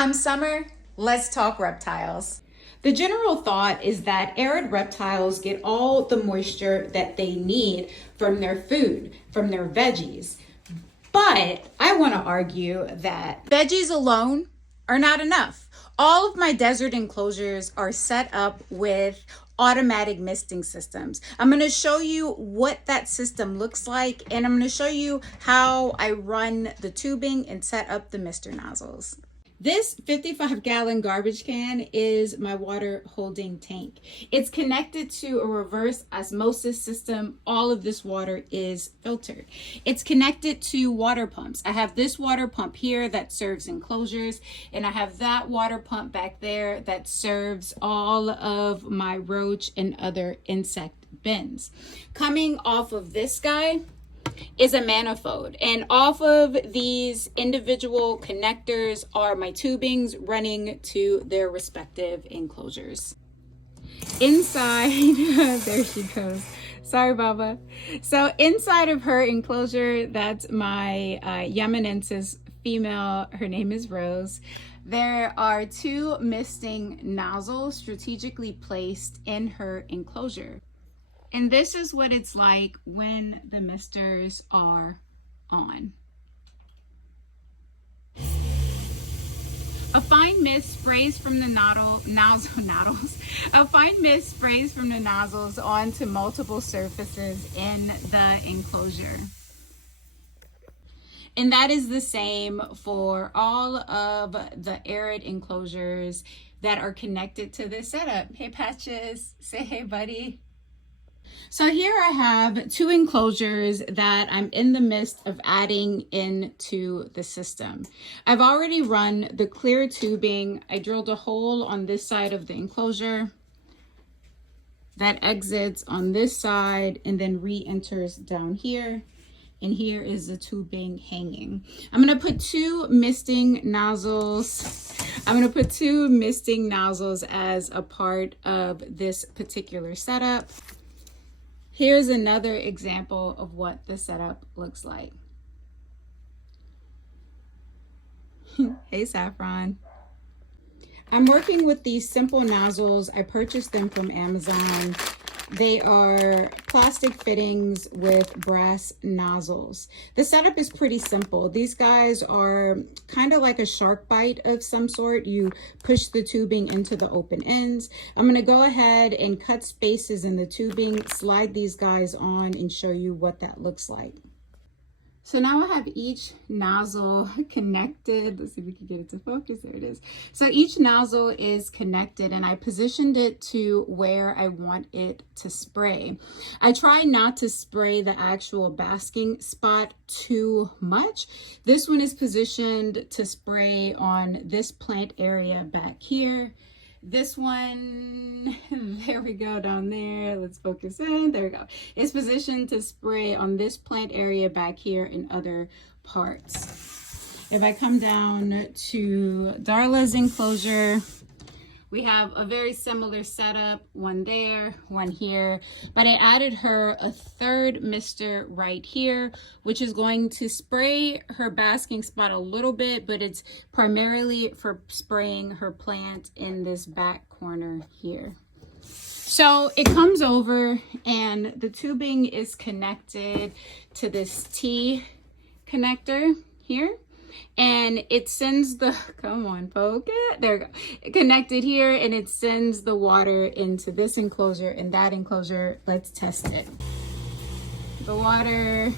I'm Summer. Let's talk reptiles. The general thought is that arid reptiles get all the moisture that they need from their food, from their veggies. But I want to argue that Veggies alone are not enough. All of my desert enclosures are set up with automatic misting systems. I'm going to show you what that system looks like, and I'm going to show you how I run the tubing and set up the mister nozzles. this 55-gallon garbage can is my water holding tank. It's connected to a reverse osmosis system. All of this water is filtered. It's connected to water pumps. I have this water pump here that serves enclosures, and I have that water pump back there that serves all of my roach and other insect bins. Coming off of this guy is a manifold, and off of these individual connectors are my tubings running to their respective enclosures. Inside there she goes, sorry Baba. So inside of her enclosure, that's my Yemenensis female. Her name is Rose. There are 2 misting nozzles strategically placed in her enclosure. And this is what it's like when the misters are on. A fine mist sprays from the A fine mist sprays from the nozzles onto multiple surfaces in the enclosure. And that is the same for all of the arid enclosures that are connected to this setup. Hey Patches, say hey buddy. So here I have 2 enclosures that I'm in the midst of adding into the system. I've already run the clear tubing. I drilled a hole on this side of the enclosure that exits on this side and then re-enters down here. And here is the tubing hanging. I'm gonna put 2 misting nozzles. I'm gonna put 2 misting nozzles as a part of this particular setup. Here's another example of what the setup looks like. Hey Saffron. I'm working with these simple nozzles. I purchased them from Amazon. They are plastic fittings with brass nozzles. The setup is pretty simple. These guys are kind of like a shark bite of some sort. You push the tubing into the open ends. I'm going to go ahead and cut spaces in the tubing, slide these guys on, and show you what that looks like. So now I have each nozzle connected. Let's see if we can get it to focus. There it is. So each nozzle is connected, and I positioned it to where I want it to spray. I try not to spray the actual basking spot too much. This one is positioned to spray on this plant area back here. This one, there we go down there. Let's focus in. There we go. It's positioned to spray on this plant area back here and other parts. If I come down to Darla's enclosure, we have a very similar setup, one there, one here, but I added her a 3rd mister right here, which is going to spray her basking spot a little bit, but it's primarily for spraying her plant in this back corner here. So it comes over and the tubing is connected to this T connector here. And it sends the, come on, focus, there we go, connected here, and it sends the water into this enclosure and that enclosure. Let's test it. The water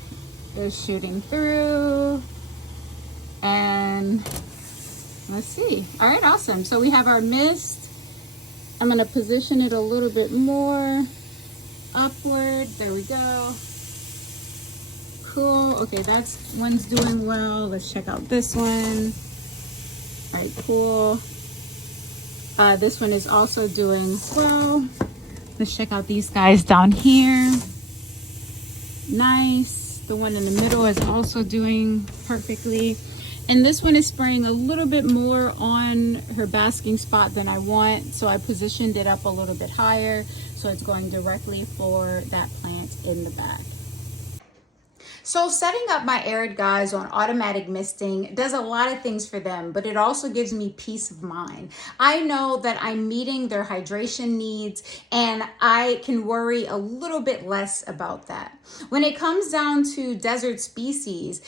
is shooting through, and let's see. All right, awesome. So we have our mist. I'm going to position it a little bit more upward. There we go. Cool. Okay, that's one's doing well. Let's check out this one. All right, cool. This one is also doing well. Let's check out these guys down here. Nice. The one in the middle is also doing perfectly. And this one is spraying a little bit more on her basking spot than I want. So I positioned it up a little bit higher. So it's going directly for that plant in the back. So setting up my arid guys on automatic misting does a lot of things for them, but it also gives me peace of mind. I know that I'm meeting their hydration needs and I can worry a little bit less about that. When it comes down to desert species,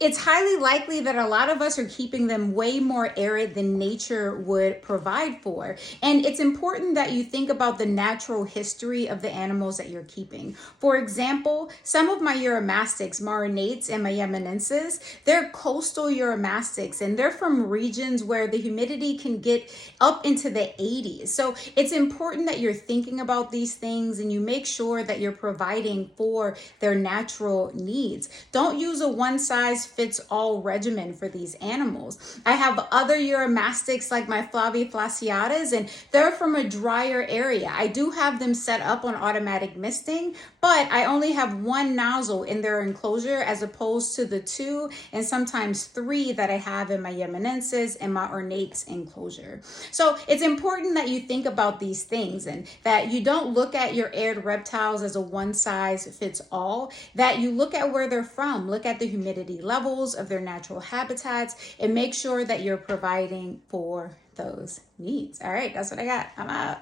it's highly likely that a lot of us are keeping them way more arid than nature would provide for. And it's important that you think about the natural history of the animals that you're keeping. For example, some of my uromastics, marinates and my yemenenses, they're coastal uromastics and they're from regions where the humidity can get up into the 80s. So it's important that you're thinking about these things and you make sure that you're providing for their natural needs. Don't use a one size fits all regimen for these animals. I have other uromastics like my flaviflaciatas, and they're from a drier area. I do have them set up on automatic misting, but I only have one nozzle in their enclosure as opposed to the 2 and sometimes 3 that I have in my yemenenses and my ornates enclosure. So it's important that you think about these things and that you don't look at your arid reptiles as a one size fits all, that you look at where they're from, look at the humidity levels of their natural habitats, and make sure that you're providing for those needs. All right, that's what I got. I'm out.